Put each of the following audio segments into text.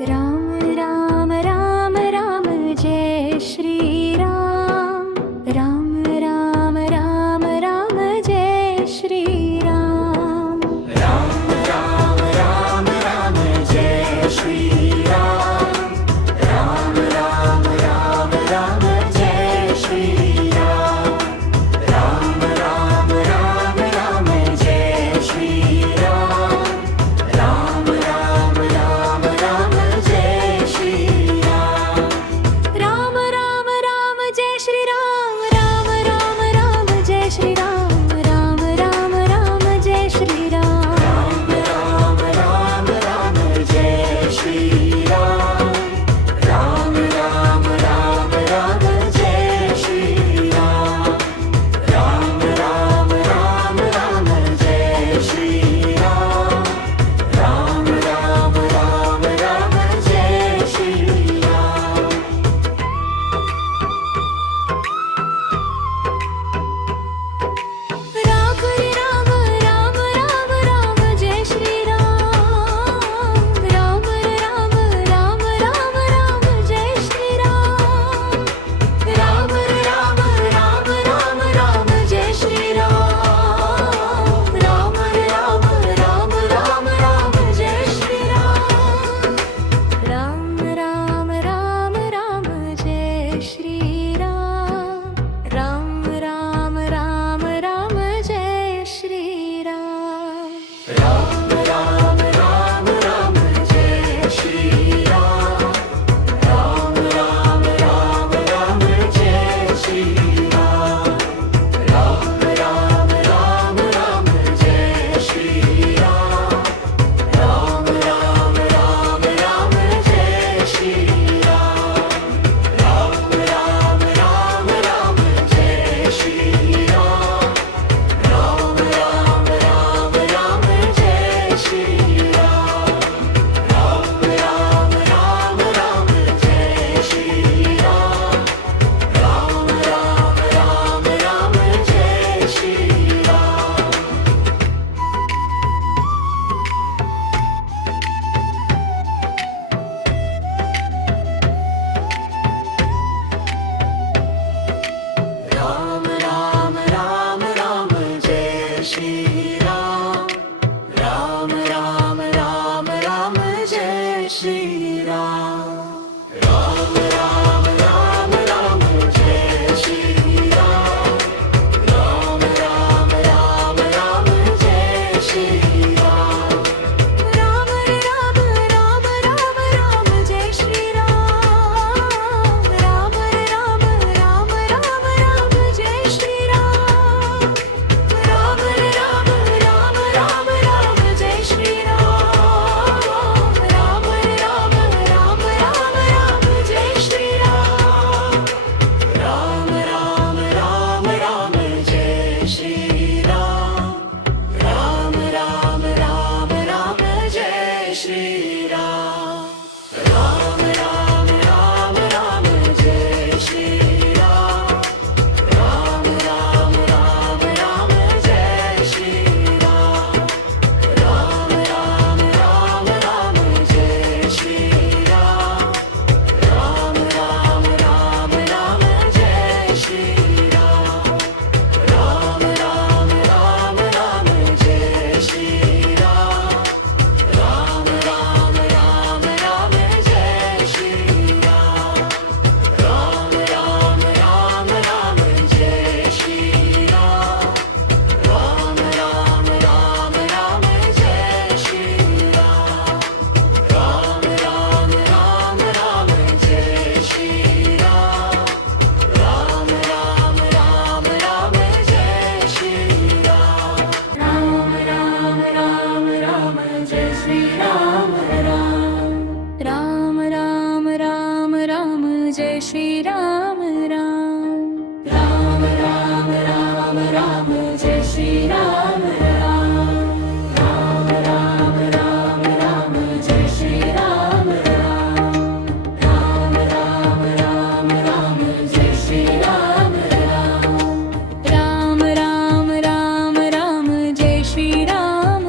Ram Ram Ram Ram Jai Shri Ram. Ram Ram Ram Ram Jai Shri Ram. Ram Ram Ram Ram Jai Shri Ram. Ram Ram Ram Ram Jai Shri Ram. Ram Ram Ram Ram Jai Shri Ram. Ram Ram Ram Ram Jai Shri Ram. Ram Ram Ram Jai Shri Ram. Ram Ram Ram Jai Shri Ram. Ram Ram Ram Jai Shri Ram. Ram Ram Ram Ram Jai Shri Ram. Ram Ram Ram Ram Jai Shri Ram. Ram Ram Ram Ram Jai Shri Ram. Ram Ram Ram Ram Jai Shri Ram. Ram Hare Ram Ram Ram Ram Jai Shri Ram. Ram Hare Ram Ram Ram Ram Jai Shri Ram. Ram Hare Ram Ram Ram Ram Jai Shri Ram. Ram Hare Ram Ram Ram Ram Jai Shri Ram. Ram Ram Ram Ram Jai Shri Ram. Ram Ram Ram Ram Jai Shri Ram. Ram Ram Ram Ram Jai Shri Ram. Ram Ram Ram Ram Jai Shri Ram. Ram Ram Ram Ram Jai Shri Ram. Ram Ram Ram Ram Jai Shri Ram. Ram Ram Ram Ram Jai Shri Ram. Ram Ram Ram Ram Jai Shri Ram. Ram Ram Ram Ram Jai Shri Ram. Ram Ram Ram Ram Jai Shri Ram. Ram Ram Ram Ram Jai Shri Ram. Ram Ram Ram Ram Jai Shri Ram. Ram Ram Ram Ram Jai Shri Ram. Ram Ram Ram Ram Jai Shri Ram. Ram Hare Ram Ram Ram Ram Jai Shri Ram. Ram Hare Ram Ram Ram Ram Jai Shri Ram. Ram Hare Ram Ram Ram Ram Jai Shri Ram. Ram Hare Ram Ram Ram Ram Jai Shri Ram. Ram Ram Ram Ram Jai Shri Ram. Ram Ram Ram Ram Jai Shri Ram. Ram Ram Ram Ram Jai Shri Ram. Ram Ram Ram Ram Jai Shri Ram. Ram Ram Ram Ram Jai Shri Ram. Ram Ram Ram Ram Jai Shri Ram. Ram Ram Ram Ram Jai Shri Ram. Ram Ram Ram Ram Jai Shri Ram. Ram Ram Ram Ram Jai Shri Ram. Ram Ram Ram Ram Jai Shri Ram. Ram Ram Ram Ram Jai Shri Ram. Ram Ram Ram Ram Jai Shri Ram. Ram Ram Ram Ram Jai Shri Ram. Ram Ram Ram Ram Jai Shri Ram. Ram Ram Ram Ram Jai Shri Ram. Ram Ram Ram Ram Jai Shri Ram. Ram Ram Ram Ram Jai Shri Ram. Ram Ram Ram Ram Jai Shri Ram.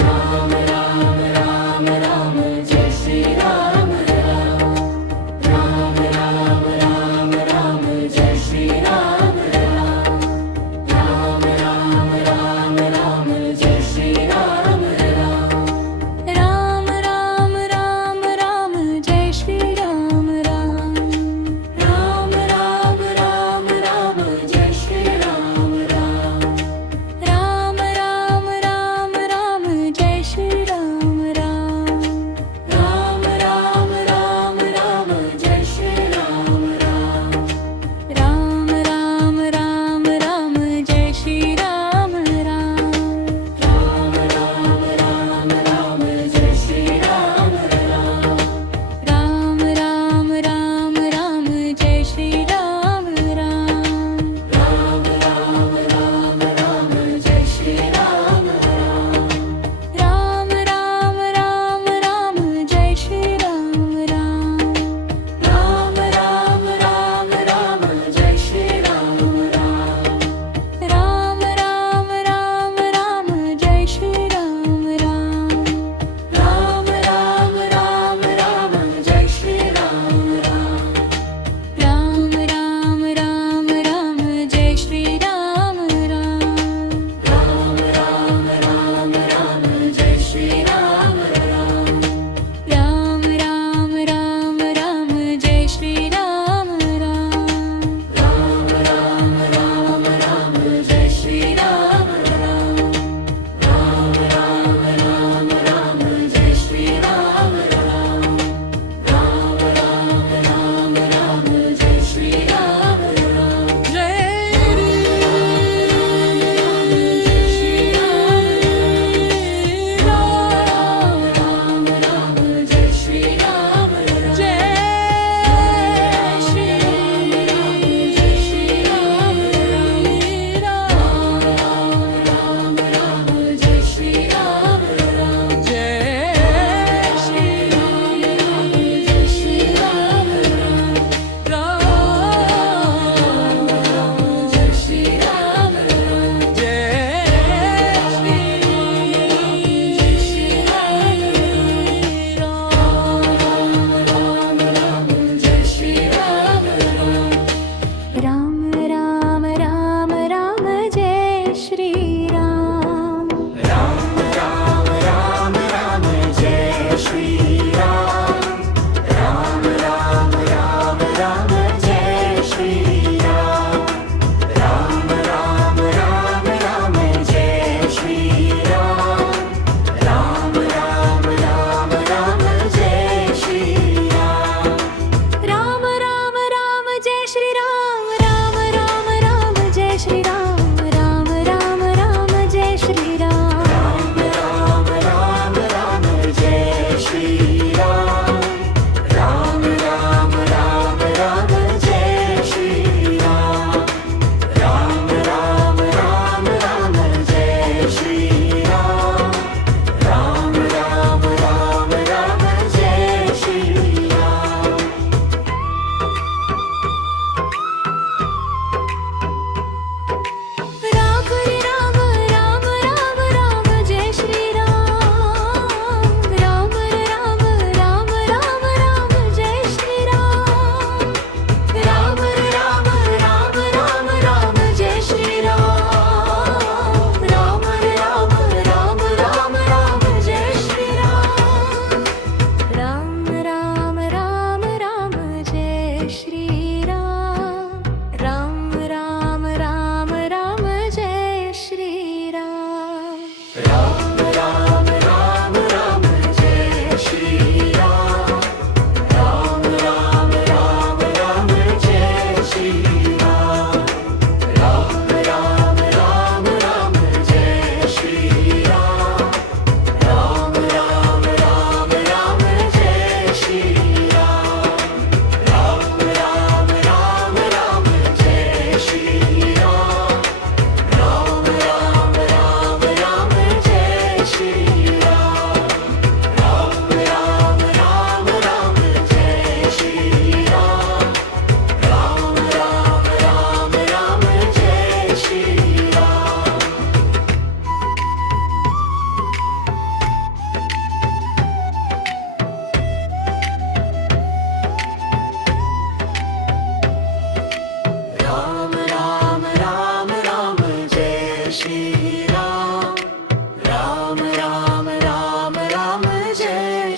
Ram Ram Ram Ram Jai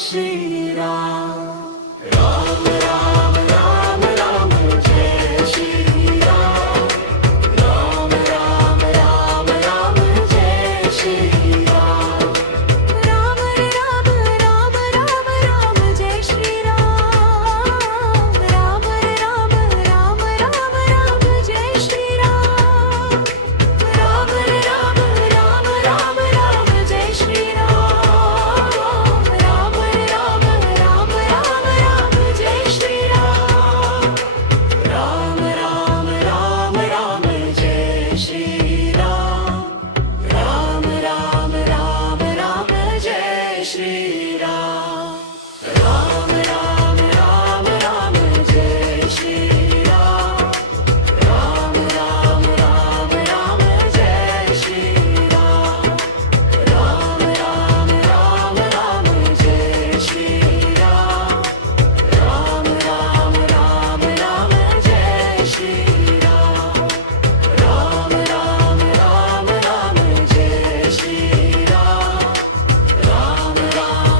Shriram Ram Ram Ram Ram Jai Shriram Ram Ram Ram Ram Jai Shriram Ram Ram Ram Ram Ram Jai Shriram Ram Ram Ram Ram Ram Jai Shriram Ram Ram Ram Ram Ram Jai Shriram Ram Ram Ram Ram Ram Jai Shriram Ram Ram Ram Ram Jai Shriram Ram Ram Ram Ram Jai Shriram Ram Ram Ram Ram Jai Shriram Ram Ram Ram Ram Jai Shriram Ram Ram Ram Ram Jai Shriram Ram Ram Ram Ram Jai Shriram Ram Ram Ram Ram Jai Shriram Ram Ram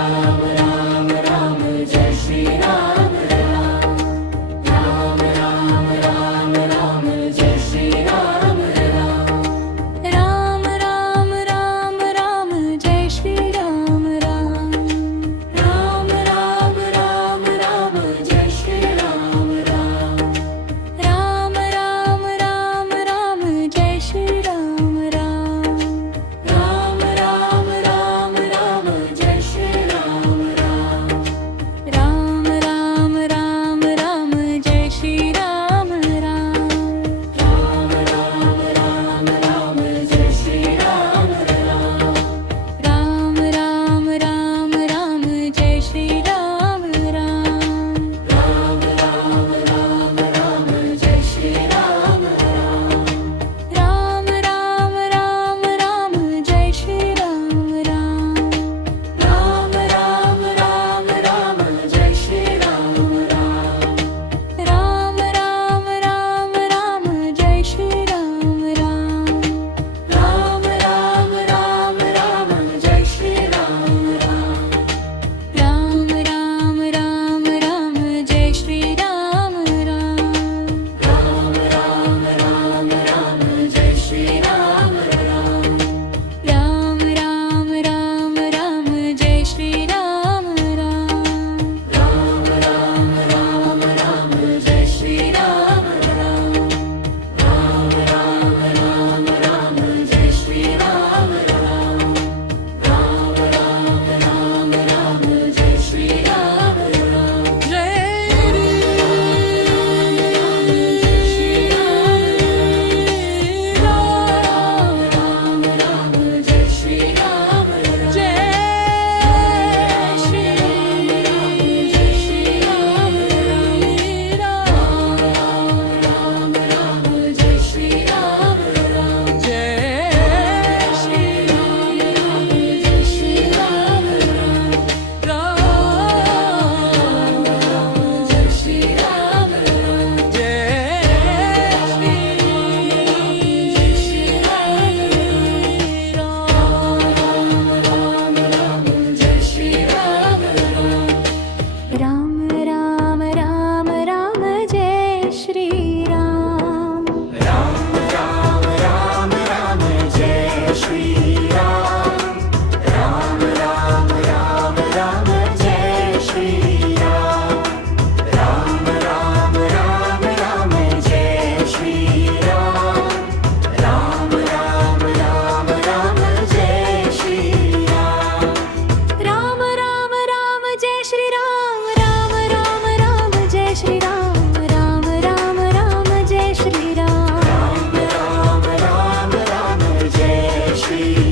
Shri